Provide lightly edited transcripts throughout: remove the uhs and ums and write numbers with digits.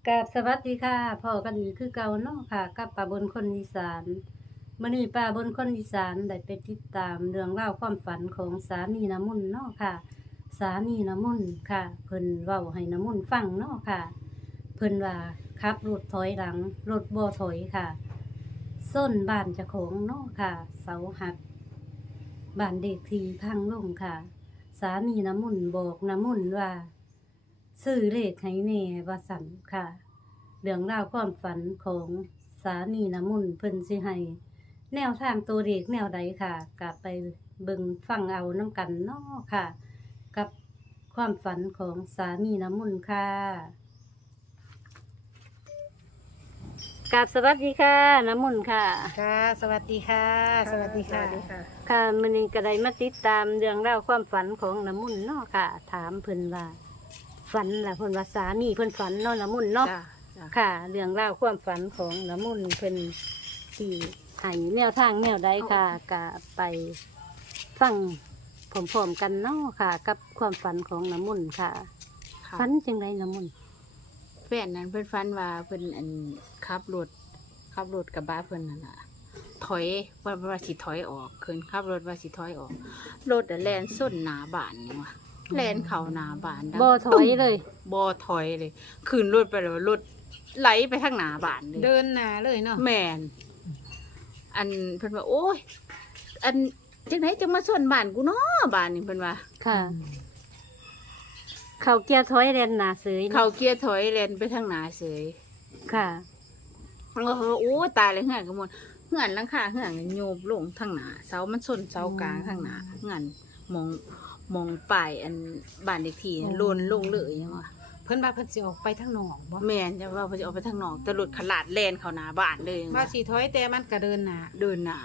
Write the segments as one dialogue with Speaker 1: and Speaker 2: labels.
Speaker 1: กับสวัสดีค่ะพ่อกันอีกคือเก่าเนาะค่ะกับป้าบนคนอีสานมื้อนี้ป้าบนคนอีสานได้ไปติดตามเรื่องราวความฝันของสามีน้ำมนต์เนาะค่ะสามีน้ำมนต์ค่ะเพิ่นเว้าให้น้ำมนต์ฟังเนาะค่ะเพิ่นว่าขับรถถอยหลังรถบ่ถอยค่ะส้นบ้านเจ้าของเนาะค่ะเสาหักบ้านเด็กทีพังลงค่ะสามีน้ำมนต์บอกน้ำมนต์ว่า ซื้อเลขให้แน่ว่าสั่นค่ะเรื่องราวความฝันของสามีน้ำมุนต์เพิ่นสิให้แนวทางตัวเลขแนวใดค่ะกลับไปเบิ่งฟังเอาน้ำกันเนาะค่ะ กับความฝันของสามีน้ำมุนต์ค่ะกับสวัสดีค่ะน้ำมุนต์ค่ะ
Speaker 2: ค่ะสวัสดีค่ะ สวัสดีค่ะ
Speaker 1: ค่ะมื้อนี้ก็ได้มาติดตามเรื่องราวความฝันของน้ำมุนต์เนาะค่ะ ถามเพิ่นว่าฝันล่ะเพิ่นว่าสามีเพิ่นฝันเนาะน้ำมุนต์เนาะ
Speaker 2: จ้ะจ้ะ
Speaker 1: ค่ะเรื่องราวความฝันของน้ำมุนต์เพิ่นที่ให้แนวทางแนวใดค่ะก็ไปฟังพร้อมๆกันเนาะค่ะ กับความฝันของน้ำมุนต์ค่ะ
Speaker 2: ค่ะ
Speaker 1: ฝันจังไดน้ำมุนต์
Speaker 2: แฟนนั้นเพิ่นฝันว่าเพิ่นขับรถกระบะเพิ่นนั่นน่ะ ถอยว่าสิถอยออกขึ้นขับรถว่าสิถอยออกรถแล่นส้นหน้าบ้านนี่ว่ะแล่นเข้าหน้าบ้านดัง
Speaker 1: บ่ถอยเลย
Speaker 2: บ่ถอยเลยขึ้นรถไปแล้วรถไหลไปทางหน้าบ้านเลย
Speaker 3: เดินหนาเลยเนาะ
Speaker 2: แม่นเพิ่นว่าโอ้ยจังไหนจะมาส่วนบ้านกูเนาะบ้านนี่เพิ่นว่า
Speaker 1: ค่ะ เขาเกียร์ถอยแลนหน้าเสย
Speaker 2: เขาเกียร์ถอยแล่นไปทางหน้าเสย
Speaker 1: ค่ะ
Speaker 2: มันก็โอ้ตายเลยเหือนกันหมดเหือนหลังคาเหือนโยบลงทางหนาเสามันส้นเสากลางทางหนาเหือนมองป่ายบ้านเด็กทีน่ะโลนลงเลยยังวะ
Speaker 3: เพิ่นว่าเพิ่นสิออกไปทางนอกบ่
Speaker 2: แม่นจะว่าเพนจะออกไปทางนอกแต่รถขลาดแลนเข้าหน้าบ้านเลยยัง
Speaker 3: ว่า
Speaker 2: วะ
Speaker 3: สิถอยแต่มันก็เดินหนา
Speaker 2: เดินหน้า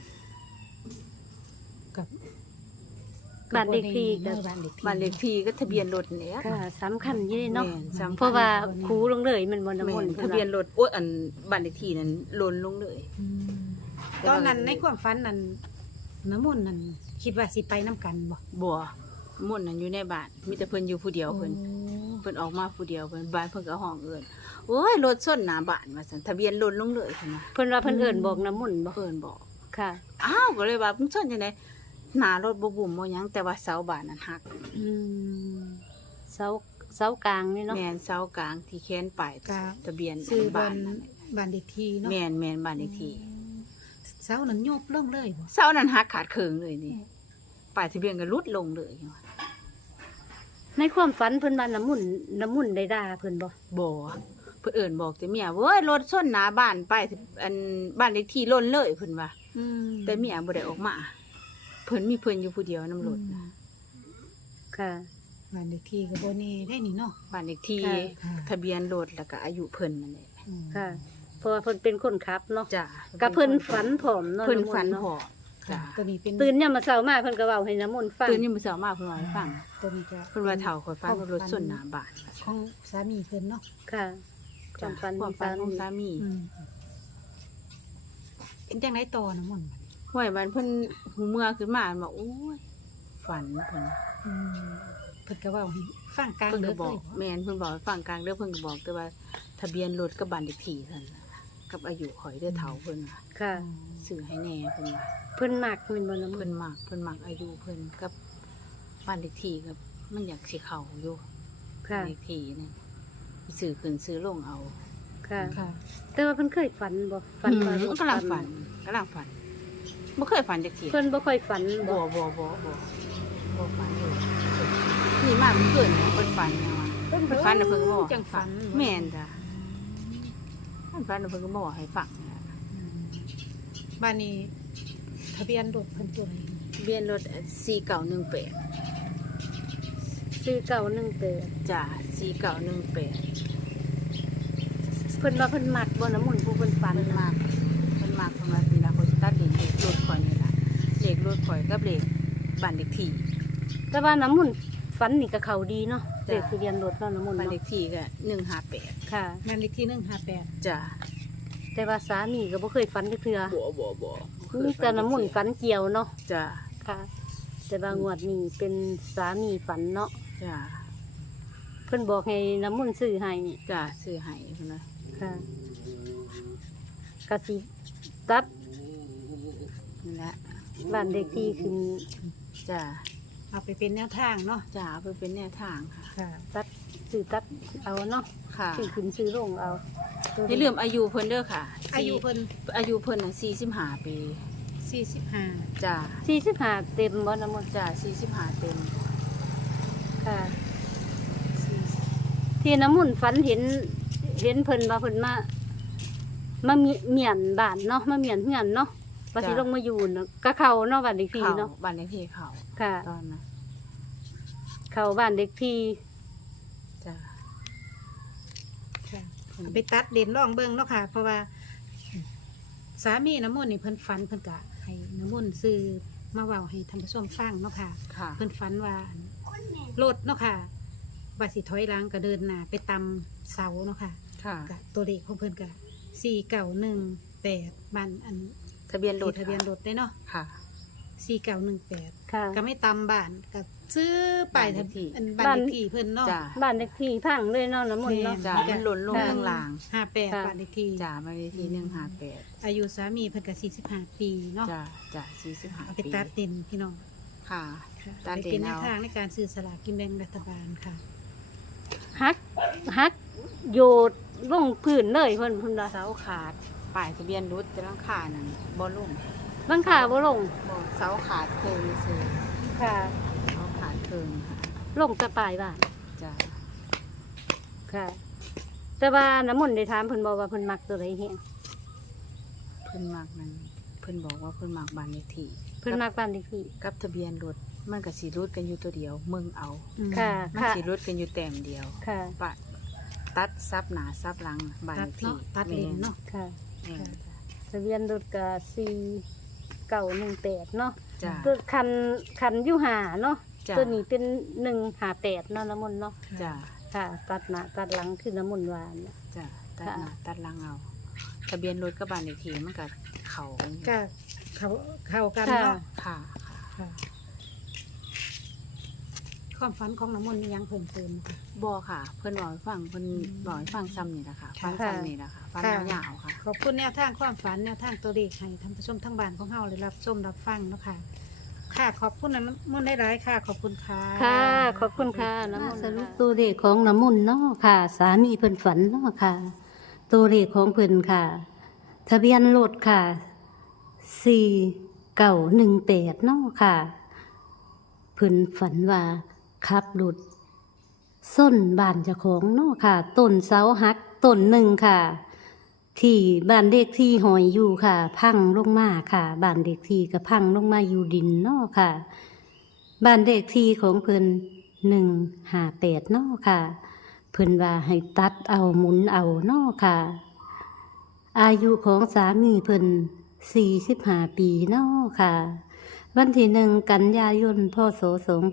Speaker 3: กับ
Speaker 1: บ้านเลขที่
Speaker 3: เด้อบ้านเด็กที่
Speaker 2: บ้านเด็กทีก็ทะเบียนรถเนี่ย
Speaker 1: ค่ะสำคัญอยี่เนาะ
Speaker 2: แม่นสำคัญ
Speaker 1: เพราะว่าครูลงเลยมันบนน้ำ
Speaker 2: แม่
Speaker 1: มุน
Speaker 2: น
Speaker 1: ต์
Speaker 2: ทะเบียนรถโอ้ยบ้านเด็กทีนั้นโลนลงเลย
Speaker 3: อืมตอนนั้นในความฝันนั้นน้ำมนต์นั้นคิดว่าสิไปน้ำกันบ่
Speaker 2: บัวม่วนนั้นอยู่ในบ้านมีแต่เพิ่นอยู่ผู้เดียวเพิ่น
Speaker 3: โอ้
Speaker 2: เพิ่นออกมาผู้เดียวเพิ่นบ้านเพิ่นก็ห้องเอิ้นโอ้ยรถส้นหน้าบ้านว่าซั่นทะเบียนหล่นลงเลยเพิ่นว่า
Speaker 1: เพิ่นว่าเพิ่นเอิ้นบอกน้ำมุนต์บ่
Speaker 2: เพิ่นบอก
Speaker 1: ค่ะ
Speaker 2: อ้าวก็เลยว่ามึงส้นจังได๋หน้ารถบ่บุ่มบ่หยังแต่ว่าเสาบ้านนั้นหัก
Speaker 1: อืมเสากลางนี่เนาะ
Speaker 2: แม่นเสากลางที่แขนป้าย
Speaker 3: กะ
Speaker 2: ทะเบียน
Speaker 3: ซื้อ
Speaker 2: บ้า
Speaker 3: บ้าน น
Speaker 2: นั่น
Speaker 3: บ้านเด็กที่เนาะ
Speaker 2: แม่นบ้านเลขที่
Speaker 3: เสานั้นโยบลงเลยบ่
Speaker 2: เสานั้นหักขาดครึ่งเลยนี่ป้ายทะเบียนก็หลุดลงเลย
Speaker 1: ในความฝันเพิ่นว่าน้ำมุนต์ได้ด่าเพิ่นบ่
Speaker 2: บ่เพิ่นเอิ้นบอกแต่เมียเว้ยรถส้นหน้าบ้านป้ายบ้านเลขที่หล่นเลยเพิ่นว่า
Speaker 3: อืม
Speaker 2: แต่เมียบ่ได้ออกมา เพิ่นมีเพิ่นอยู่ผู้เดียวนํรถ
Speaker 3: อืม
Speaker 1: ค่ะ
Speaker 3: บ้านเด็กที่ก็บ่แน่ได้นี่เนาะ
Speaker 2: บ้านเลขที่
Speaker 1: ค่ะ
Speaker 3: ค่ะ
Speaker 2: ทะเบียนรถแล้วก็อายุเพิ่นนั่นแหละ
Speaker 3: อืม
Speaker 1: ค่ะ เพราะว่าเพิ่นเป็นคนขับเนาะ
Speaker 2: จ้ะ
Speaker 1: กับเพิ่นฝันผอมเนาะ
Speaker 2: เพิ่น
Speaker 1: ำมต์
Speaker 2: ฝัน
Speaker 1: เาะ
Speaker 2: พอจ้ะ
Speaker 3: ตัวนี้เป็น
Speaker 1: ตื่นยามมื้อเช้ามาเพิ่นก็เว้าให้น้ำมุนต์ฟัง
Speaker 2: ตื่นยังมื้อเช้ามาเพิ่นว่าให้ฟัง
Speaker 3: ตัวนี้ก็
Speaker 2: เพิ่นว่าเฒ่าข่อยฝันว่ารถส้นหน้าบ้าน
Speaker 3: ของสามีเพิ่นเนาะ
Speaker 1: ค่ะค
Speaker 2: จ้ะ
Speaker 1: วามฝัน
Speaker 2: ความฝันของสามี
Speaker 3: อืมเป็นจังไดต่อน้ำมนต์บัดนี้
Speaker 2: ห้วยมันเพิ่นหูเมื่อขึ้นมาบอกโอ้ยฝันเพิ่น
Speaker 3: อืมเพิ่นก็เว้าให้ฟังกลาง
Speaker 2: เพิ่น
Speaker 3: เด้
Speaker 2: ก็
Speaker 3: อ
Speaker 2: บอก
Speaker 3: เลยบ่
Speaker 2: แม่นเพิ่นบอกให้ฟังกลางเด้อเพิ่นก็บอกแต่ว่าทะเบียนรถกับบ้านเลขที่เท่านั้นน่ะกับอายุข่อยเด้อเฒ่าเพิ่นว่า
Speaker 1: ค่ะ
Speaker 2: ซื้อให้แน่เพิ่นว่า
Speaker 1: เพิ่นมักแม่นบ่น้ำมุ
Speaker 2: เพิ่
Speaker 1: น
Speaker 2: น
Speaker 1: ต์
Speaker 2: มักอายุเพิ่นกับบ้านเลขที่กับมันอยากสิเข้าอยู่
Speaker 1: ค่ะ
Speaker 2: เลขที่นี่ซื้อขึ้นซื้อลงเอา
Speaker 1: ค่ะ
Speaker 3: ค่ะ
Speaker 1: แต่ว่าเพิ่นเคยฝันบ่ฝันว่า
Speaker 2: มันกำลังฝันบ่เคยฝันจักที
Speaker 1: เพิ่นบ่ค่อยฝันบ่
Speaker 2: บ่ฝันเลยนี่มาเมื่อคืนเนี่ยเพิ่นฝันเนี่ยว่า เพิ่นฝันน่ะเพิ่นก็บอก
Speaker 3: จังฝัน
Speaker 2: แม่นจ้ะเพิ่นฝันน่ะเพิ่นก็บอกให้ฟังนี่ล่ะ
Speaker 3: อืมบ้านนี้ทะเบียนรถเพิ่นตัวไหน
Speaker 2: ทะเบียนรถ4918
Speaker 1: ซื้อเก่า1เตอ
Speaker 2: จ้ะ4918
Speaker 1: เพิ่นว่าเพิ่นมักบ่น้ำมุนต์ผู้เพิ่นฝัน
Speaker 2: เพิ่น
Speaker 1: น่ะ
Speaker 2: มากเพิ่นว่านี่ล่ะเพิ่นสิตัดเลขรถข่อยนี่ล่ะเลขรถข่อยกับเลขบ้านเลขที่
Speaker 1: แต่ว่าน้ำมุนต์ฝันนี่ก็เข้าดีเนาะ
Speaker 2: จ้ะ
Speaker 1: เลขทะเบียนรถเนาะน้ำมุนต์
Speaker 2: บ้านเล
Speaker 1: เนาะ
Speaker 2: ขที่ก็158
Speaker 1: ค่ะ
Speaker 3: บ้านเลขที่158
Speaker 2: จ้ะ
Speaker 1: แต่ว่าสามีก็บ่เคยฝันจักเทื่อ
Speaker 2: บ่
Speaker 1: มีแต่น้ำมุนต์ฝันเกี่ยวเนาะ
Speaker 2: จ้ะ
Speaker 1: ค่ะ แต่ว่างวดนี้เป็นสามีฝันเนาะ
Speaker 2: จ้ะ
Speaker 1: เพิ่นบอกให้น้ำมนต์ซื้อให้
Speaker 2: จ้ะซื้อให้เพิ่นว่า
Speaker 1: ค่ะก็สิตัด
Speaker 2: นั่นแหละ
Speaker 1: บ้านเด็กที่ขึ้น
Speaker 2: จ้ะ
Speaker 3: เอาไปเป็นแนวทางเนาะ
Speaker 2: จ้ะเอาไปเป็นแนวทางค่ะ
Speaker 3: ค่ะ
Speaker 1: ตัดซื้อตัดเอาเนาะ
Speaker 2: ค่ะ
Speaker 1: ซื้อขึ้นซื้อลงเอา
Speaker 2: อย่าลืมอายุเพิ่นเด้อค่ะ
Speaker 3: อายุเพิ่น
Speaker 2: อายุเพิ่นน่ะ45 ปี
Speaker 3: 45
Speaker 2: จ้ะ
Speaker 1: 45เต็มบ่น้ำมนต์
Speaker 2: จ้ะ45เต็ม
Speaker 1: ค่ะ ที่น้ำมนต์ฝันเห็นเพิ่นว่าเพิ่นมาเมียนบ้านเนาะมาเมียนเฮือนเนาะว่าสิลงมาอยู่เนาะก็เข้าเนาะบ้านเด็กที่
Speaker 2: เขา
Speaker 1: เนาะ
Speaker 2: บ้านเลขที่เขา
Speaker 1: ค่ะ
Speaker 2: ตอนนั้น
Speaker 1: เข้าบ้านเด็กที่
Speaker 2: จ้ะ
Speaker 3: ค่ะเอาไปตัดเด่นร่องเบิ่งเนาะค่ะ เพราะว่า สามีน้ำมนต์นี่เพิ่นฝันเพิ่นก็ให้น้ำมนต์ซื้อมาเว้าให้ท่านผู้ชมฟังเนาะค่ะ
Speaker 2: ค่ะ
Speaker 3: เพิ่นฝันว่ารถเนาะค่ะว่าสิถอยหลังก็เดินหน้าไปตำเสาเนาะค่ะ
Speaker 2: ค่ะ
Speaker 3: ก็ตัวเลขของเพิ่นก็4918บ้านอัน
Speaker 2: ทะเบียนรถ
Speaker 3: ทะเบียนรถได้เนาะ
Speaker 2: ค่ะ
Speaker 3: 4918
Speaker 1: ค่ะ
Speaker 3: ก็ไม่ตำบ้านก็ซื้อไปายทะเบียนอันบ้าน
Speaker 1: บ้าน
Speaker 3: เลขที่เพิ่นเนาะ
Speaker 2: จ้ะ
Speaker 1: บ้านเด็กที่พังเลยเนาะน้ำมนต์เนาะ
Speaker 3: แม่
Speaker 2: จ้ะมันหล่นลง
Speaker 1: ค่ะ
Speaker 2: ข้างล่าง
Speaker 3: 58
Speaker 1: ค่ะ
Speaker 3: บ้านเลขที่
Speaker 2: จ้ะบ้านเลขที่158
Speaker 3: อายุสามีเพิ่นก็45 ปีเนาะ
Speaker 2: จ้ะจ้ะ
Speaker 3: เอา
Speaker 2: 45
Speaker 3: ไป
Speaker 2: ปี
Speaker 3: ตัดเด่นพี่น้อง
Speaker 2: ค่ะ
Speaker 3: ค่ะ
Speaker 2: ตัด
Speaker 3: ไป
Speaker 2: เด่น
Speaker 3: เป็นแนว
Speaker 2: เอา
Speaker 3: ทางในการซื้อสลากกินแบ่งรัฐบาลค่ะ
Speaker 1: ฮักโยดลงพื้นเลยเพิ่นว่า
Speaker 2: เสาขาดป้ายทะเบียนรถจะลังคานั่นบ่ลง
Speaker 1: หลังคาบ่ลง
Speaker 2: บ่เสาขาดเคิงซื่อ
Speaker 1: ค่ะ
Speaker 2: เสาขาดเคิงค่ะ
Speaker 1: ลงแต่ปลายบ้าน
Speaker 2: จ้ะ
Speaker 1: ค่ะ แต่ว่าน้ำมนต์ได้ถามเพิ่นบอกว่าเพิ่นมักตัวใดแฮง
Speaker 2: เพิ่นมักนั่นเพิ่นบอกว่าเพิ่นมักบ้านเลขที่
Speaker 1: เพิ่นมักบ้านเด็กที่
Speaker 2: กับทะเบียนรถมันก็สิรุดกันอยู่ตัวเดียวมึงเอา
Speaker 1: ค่ะ
Speaker 2: มัน
Speaker 1: ค่ะ
Speaker 2: สิรุดกันอยู่แต้มเดียว
Speaker 1: ค่ะ
Speaker 2: ปะตัดซับหนาซับหลังบ้าน
Speaker 3: ตั
Speaker 2: เล
Speaker 3: ด
Speaker 2: ขที่
Speaker 3: เนาะตัดเลนเนาะ
Speaker 1: ค่ะ
Speaker 2: แม่น
Speaker 1: ทะเบียนรถก็4918เนาะ
Speaker 2: จ้ะ
Speaker 1: ตัวคันอยู่หาเนาะ
Speaker 2: จ้ะ
Speaker 1: ตัวนี้เป็น158เนาะน้ำมนต์เนาะ
Speaker 2: จ้ะ
Speaker 1: ค่ะ ตัดหน้าตัดหลังคือน้ำมนต์วานะ
Speaker 2: จ้ะตัด
Speaker 1: ค่ะ
Speaker 2: หนาตัดหลังเอาทะเบียนรถกับบ้านเลขที่มันก็เข้ากันอยู่
Speaker 3: ก็เข้ากัน
Speaker 1: ค่ะ
Speaker 3: เนาะ
Speaker 2: ค่ะค่ะ
Speaker 3: ค่ะความฝันของน้ำมนต์มีหยังเพิ่มเติมไหมคะ
Speaker 2: บ่ค่ะ เพิ่นบอกให้ฟังเพิ่นบอกให้ฟังซ้ำนี่แหละค่ะฟัง
Speaker 1: ค่ะ
Speaker 2: ซ้ำนี่แหละค่ะฟัง
Speaker 3: ค่ะ
Speaker 2: ยาวๆค่ะ
Speaker 3: ขอบคุณแนวทางความฝันแนวทางตัวเลขให้ท่านผู้ชมทั้งบ้านของเฮาเลยรับชมรับฟังเนาะค่ะ ค่ะขอบคุณน้ำมนต์ได้หลายๆค่ะ ขอบคุณค่ะ
Speaker 1: ค่ะ ขอบคุณค่ะน้ำมนต์สรุปตัวเลขของน้ำมนต์เนาะค่ะ สามีเพิ่นฝันเนาะค่ะ ตัวเลขของเพิ่นค่ะ ทะเบียนรถค่ะ4918เนาะค่ะเพิ่นฝันว่าขับรถส้นบ้านเจ้าของเนาะค่ะต้นเสาหักต้นหนึ่งค่ะ ที่บ้านเด็กที่หอยอยู่ค่ะ พังลงมาค่ะบ้านเด็กที่ก็พังลงมาอยู่ดินเนาะค่ะ บ้านเด็กที่ของเพิ่น158เนาะค่ะ เพิ่นว่าให้ตัดเอาหมุนเอาเนาะค่ะ อายุของสามีเพิ่น45 ปีเนาะค่ะ วันที่1 กันยายน พ.ศ.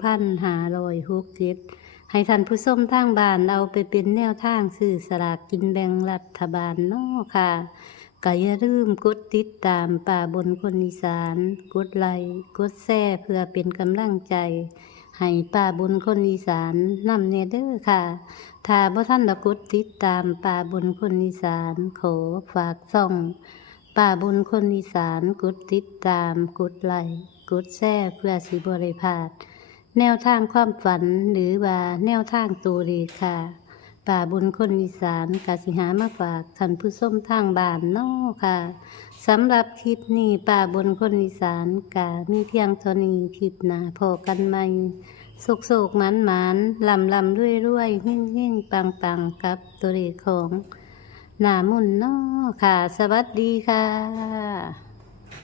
Speaker 1: 2567ให้ท่านผู้ชมทางบ้านเอาไปเป็นแนวทางซื้อสลากกินแบ่งรัฐบาลเนาะค่ะก็อย่าลืมกดติดตามป่าบนคนอีสาน กดไลค์กดแชร์เพื่อเป็นกำลังใจ ให้ป่าบนคนอีสานนำเนเด้อค่ะ ถ้าบ่ท่านได้กดติดตามป่าบนคนอีสานขอฝากซ่องป่าบนคนอีสานกดติดตามกดไลค์กดแชร์เพื่อสิบ่ได้พลาดแนวทางความฝันหรือว่าแนวทางตัวเลขค่ะ ป่าบนคนอีสานกสิหามาฝากท่านผู้ชมทางบ้านเนาะค่ะสำหรับคลิปนี้ป่าบนคนอีสานกะมีเพียงเท่านี้คลิปหน้าพอกันใหม่โศกหมันลำด้วยหิ่งปังกับตัวเลขของหน้ามนต์เนาะค่ะ สวัสดีค่ะ